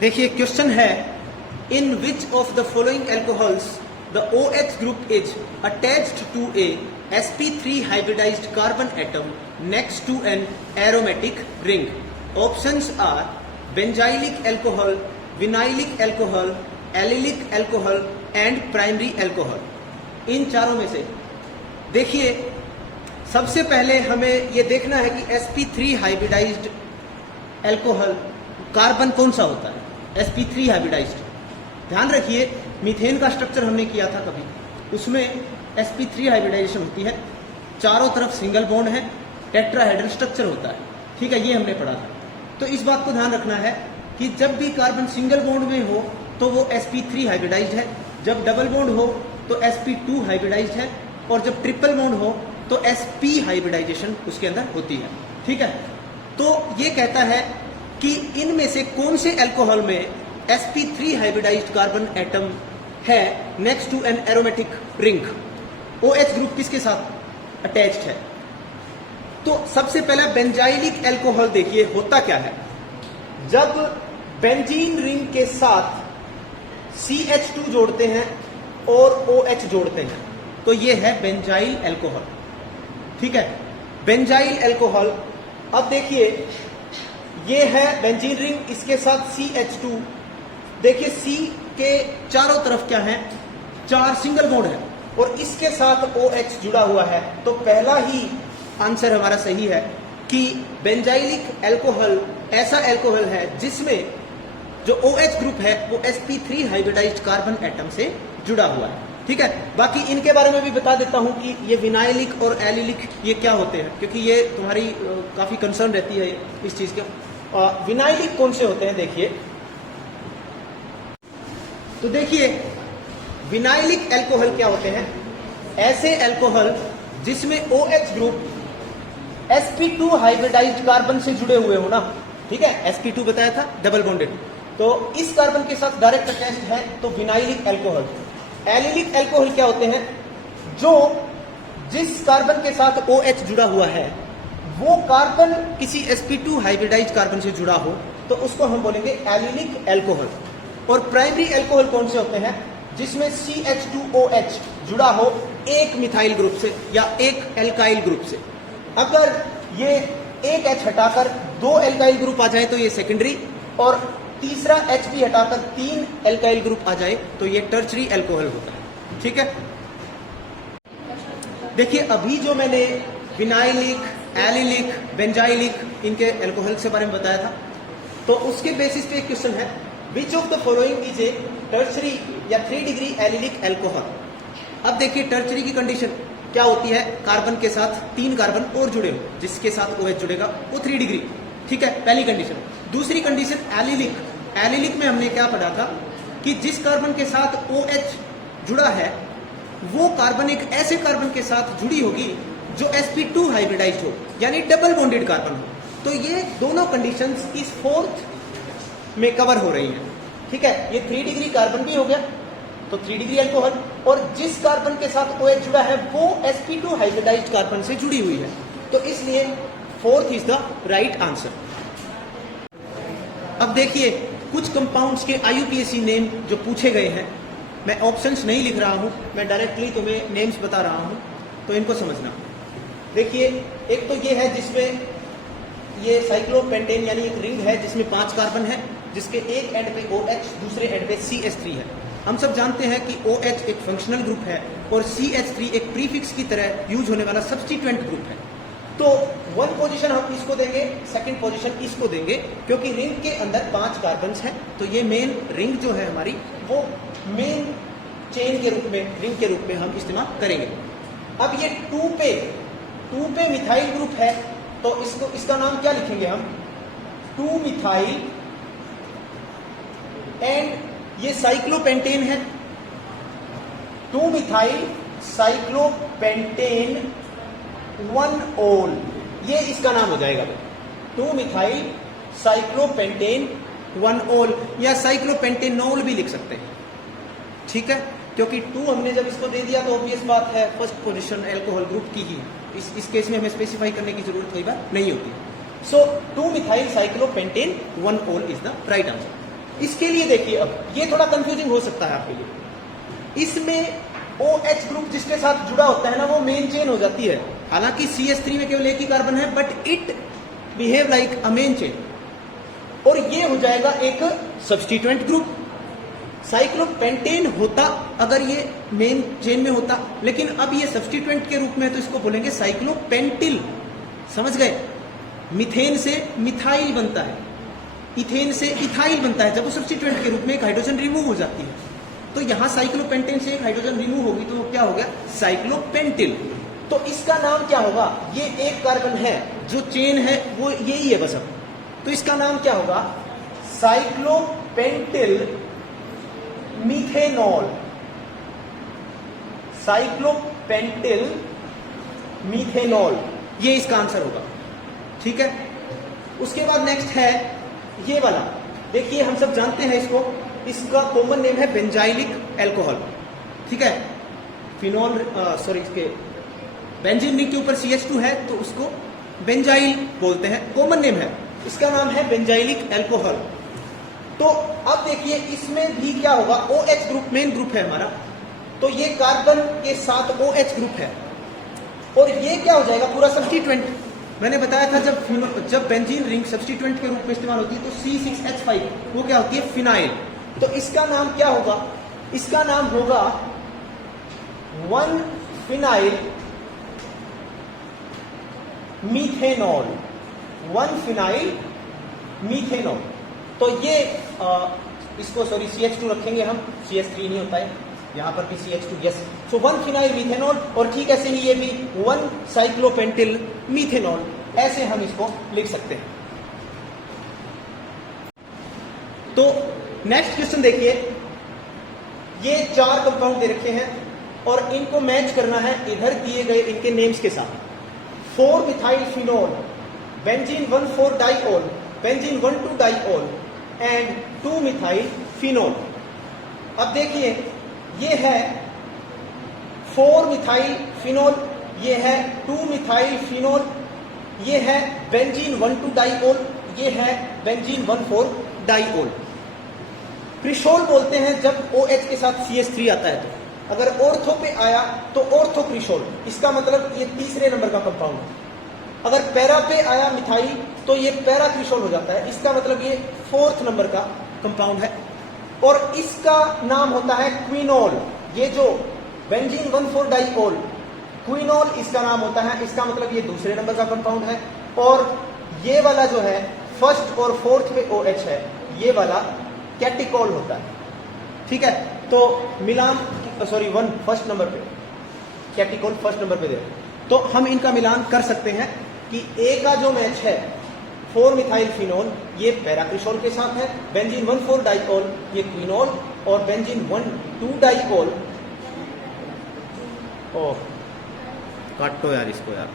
देखिए क्वेश्चन है, in which of the following alcohols the OH group is attached to a sp3 hybridized carbon atom next to an aromatic ring. Options are benzylic alcohol, vinylic alcohol, allylic alcohol and primary alcohol. इन चारों में से देखिए सबसे पहले हमें यह देखना है कि sp3 हाइब्रिडाइज्ड एल्कोहल कार्बन कौन सा होता है. sp3 हाइब्रिडाइज्ड, ध्यान रखिए मीथेन का स्ट्रक्चर हमने किया था कभी, उसमें sp3 हाइब्रिडाइजेशन होती है, चारों तरफ सिंगल बॉन्ड है, टेट्राहेड्रल स्ट्रक्चर होता है. ठीक है, ये हमने पढ़ा था. तो इस बात को ध्यान रखना है कि जब भी कार्बन सिंगल बॉन्ड में हो तो वो sp3 हाइब्रिडाइज्ड है, जब डबल बॉन्ड हो तो sp2 हाइब्रिडाइज्ड है, और जब ट्रिपल बॉन्ड हो तो sp हाइब्रिडाइजेशन उसके अंदर होती है. ठीक है, तो ये कहता है कि इनमें से कौन से अल्कोहल में sp3 हाइब्रिडाइज्ड कार्बन एटम है next to an aromatic ring. OH group किसके साथ अटैच्ड है. तो सबसे पहला बेंजाइलिक एल्कोहल देखिए होता क्या है. जब बेंजीन रिंग के साथ CH2 जोड़ते हैं और OH जोड़ते हैं तो ये है बेंजाइल एल्कोहल. ठीक है, बेंजाइल एल्कोहल. अब देखिए ये है बेंजीन रिंग, इसके साथ CH2. देखिए C के चारों तरफ क्या है, 4 सिंगल बॉन्ड है और इसके साथ OH जुड़ा हुआ है. तो पहला ही आंसर हमारा सही है कि बेंजाइलिक एल्कोहल ऐसा एल्कोहल है जिसमें जो OH ग्रुप है वो sp3 हाइब्रिडाइज्ड कार्बन एटम से जुड़ा हुआ है. ठीक है, बाकी इनके बारे में भी बता देता हूं कि ये विनाइलिक और एलिलिक ये क्या होते हैं, क्योंकि ये तुम्हारी काफी कंसर्न रहती है इस चीज के. विनाइलिक कौन से होते हैं देखिए, तो देखिए विनाइलिक एल्कोहल क्या होते हैं, ऐसे एल्कोहल जिसमें OH group sp2 hybridised carbon से जुड़े हुए हो ना. ठीक है, sp2 बताया था डबल बॉन्डेड, तो इस कार्बन के साथ डायरेक्ट अटैच्ड है तो विनाइलिक एल्कोहल. एलिलिक एल्कोहल क्या होते हैं, जो जिस कार्बन के साथ OH जुड़ा हुआ है वो कार्बन किसी sp2 हाइब्रिडाइज्ड कार्बन से जुड़ा हो तो उसको हम बोलेंगे एलिलिक एल्कोहल. और प्राइमरी एल्कोहल कौन से होते हैं, जिसमें CH2OH जुड़ा हो एक मिथाइल ग्रुप से या एक एल्काइल ग्रुप से. अगर ये एक H हटाकर 2 एल्काइल ग्रुप आ जाए तो ये सेकेंडरी, और तीसरा H भी हटाकर 3 एल्काइल ग्रुप आ जाए तो ये टर्चरी एल्कोहल होता है. ठीक है, देखिए अभी जो मैंने विनाइलिक, एलिलिक, बेंजाइलिक इनके एल्कोहल के बारे में बताया था, तो उसके बेसिस पे एक क्वेश्चन है, विच of the following is a tertiary या 3 डिग्री एलिलिक एल्कोहल. अब देखिए टर्चरी की कंडीशन क्या होती है, कार्बन के साथ 3 कार्बन और जुड़े हो, जिसके साथ OH जुड़ेगा वो 3 डिग्री. ठीक है, पहली कंडीशन. दूसरी कंडीशन एलिलिक. एलिलिक में हमने क्या पढ़ा था कि जिस कार्बन के साथ OH जुड़ा है वो कार्बन एक ऐसे कार्बन के साथ जुड़ी होगी जो sp2 हाइब्रिडाइज्ड हो, यानी डबल बॉन्डेड कार्बन हो. तो ये दोनों कंडीशंस इस 4th में कवर हो रही हैं. ठीक है, ये 3 डिग्री कार्बन भी हो गया तो 3 डिग्री एल्कोहल, और जिस कार्बन के साथ OH जुड़ा है वो sp2 हाइब्रिडाइज्ड कार्बन से जुड़ी हुई है, तो इसलिए 4th is the right answer. अब देखिए कुछ कंपाउंड्स के IUPAC नेम जो पूछे गए हैं, मैं ऑप्शंस नहीं लिख रहा हूं, मैं डायरेक्टली तुम्हें नेम्स बता रहा हूं, तो इनको समझना. देखिए एक तो ये है जिसमें ये साइक्लोपेंटेन यानी एक रिंग है जिसमें 5 कार्बन है, जिसके एक एंड पे OH दूसरे एंड पे CH3 है. हम सब जानते हैं कि OH एक फंक्शनल ग्रुप है और CH3 एक प्रीफिक्स की तरह यूज होने वाला सब्स्टिट्यूएंट ग्रुप है. तो 1 पोजीशन हम इसको देंगे, 2nd पोजीशन इसको देंगे, क्योंकि रिंग के अंदर 5 कार्बन्स हैं. तो ये मेन रिंग जो है हमारी वो मेन चेन के रूप में, रिंग के रूप में हम इस्तेमाल करेंगे. अब ये 2 पे मिथाइल ग्रुप है तो इसका नाम क्या लिखेंगे हम, 2 मिथाइल, एंड ये साइक्लोपेंटेन है, 2 मिथाइल साइक्लोपेंटेन 1 ओल, ये इसका नाम हो जाएगा. 2 मिथाइल साइक्लोपेंटेन 1 ओल या साइक्लोपेंटेनोल भी लिख सकते हैं. ठीक है, क्योंकि 2 हमने जब इसको दे दिया तो ऑब्वियस बात है फर्स्ट पोजीशन एल्कोहल ग्रुप की ही है. इस केस में हमें स्पेसिफाई करने की जरूरत कई बार नहीं होती. सो 2 मिथाइल साइक्लोपेंटेन 1 ओल इज द राइट आंसर. इसके लिए देखिए, अब ये थोड़ा कंफ्यूजिंग हो सकता है आपके लिए। इसमें OH ग्रुप जिसके साथ जुड़ा होता है ना, वो मेन चेन हो जाती है। हालांकि CH3 में केवल एक ही कार्बन है, but it behave like a main chain, और ये हो जाएगा एक सब्स्टिट्यूएंट ग्रुप। साइक्लोपेंटेन होता अगर ये मेन चेन में होता, लेकिन अब ये सब्स्टिट्यूएंट के रूप में है, तो इसको बोलेंगे साइक्लोपेंटिल। समझ गए? मीथेन से मिथाइल बनता है, इथेन से इथाइल बनता है, जब वो सब्स्टिट्यूएंट के रूप में एक हाइड्रोजन रिमूव हो जाती है। तो यहां साइक्लोपेंटेन से एक हाइड्रोजन रिमूव होगी, तो वो क्या हो गया? साइक्लोपेंटिल। तो इसका नाम क्या होगा? ये एक कार्बन है, जो चेन है वो यही है बस। अब तो इसका नाम क्या होगा? साइक्लोपेंटिल मीथेनॉल। साइक्लोपेंटिल मीथेनॉल, ये इसका आंसर होगा। ठीक है, उसके बाद नेक्स्ट है ये वाला। देखिए, हम सब जानते हैं इसको, इसका कॉमन नेम है बेंजाइलिक अल्कोहल। ठीक है, फिनॉल इसके बेंजीन रिंग के ऊपर CH2 है, तो उसको बेंजाइल बोलते हैं, कॉमन नेम है। इसका नाम है बेंजाइलिक अल्कोहल। तो अब देखिए, इसमें भी क्या होगा? OH ग्रुप मेन ग्रुप है हमारा, तो ये कार्बन के साथ OH ग्रुप है, और ये क्या हो जाएगा? पूरा सब्स्टिट्यूएंट। मैंने बताया था जब बेंजीन रिंग सब्स्टिट्यूएंट के रूप में इस्तेमाल होती है, तो C6H5 वो क्या होती है? फिनाइल। तो इसका नाम क्या होगा? इसका नाम होगा 1-फिनाइल मीथेनॉल। 1-फिनाइल मीथेनॉल। तो ये इसको CH2 रखेंगे हम, CH3 नहीं होता है, यहां पर भी CH2, यस। सो 1-फिनाइल मीथेनॉल, और ठीक ऐसे ही ये भी 1-साइक्लोपेंटिल मीथेनॉल, ऐसे हम इसको लिख सकते हैं। तो नेक्स्ट क्वेश्चन देखिए, ये 4 कंपाउंड दे रखे हैं और इनको मैच करना है इधर दिए गए इनके नेम्स के साथ। 4-मिथाइल फिनोल, बेंजीन 1,4-डाइओल, benzene one two diol and two methyl phenol. अब देखिए, ये है 4-मिथाइल फिनोल, ये है 2-मिथाइल फिनोल, ये है बेंजीन 1,2-डाइओल, ये है बेंजीन 1,4-डाइओल। क्रिशोल बोलते हैं जब OH के साथ CH3 आता है। तो अगर ऑर्थो पे आया तो ऑर्थो क्रिशोल, इसका मतलब ये तीसरे नंबर का कंपाउंड है। अगर पैरा पे आया मिथाइल, तो ये पैरा क्रिशोल हो जाता है, इसका मतलब ये 4th नंबर का कंपाउंड है। और इसका नाम होता है क्विनोल। ये जो बेंजीन 1,4-डाइओल, क्विनोल इसका नाम होता है, इसका मतलब ये दूसरे नंबर का कंपाउंड है। और ये वाला जो है 1st और 4th पे OH है, ये वाला कैटिकॉल होता है। ठीक है, तो मिलान 1st नंबर पे, कैटिकॉल 1st नंबर पे दे। तो हम इनका मिलान कर सकते हैं कि A का जो मैच है 4-मिथाइल फिनोल, ये पैराक्रिशोल के साथ है, बेंजीन 1,4-डाइओल ये क्विनोल, और बेंजीन 1,2-डाइओल, ओह काटो यार इसको यार।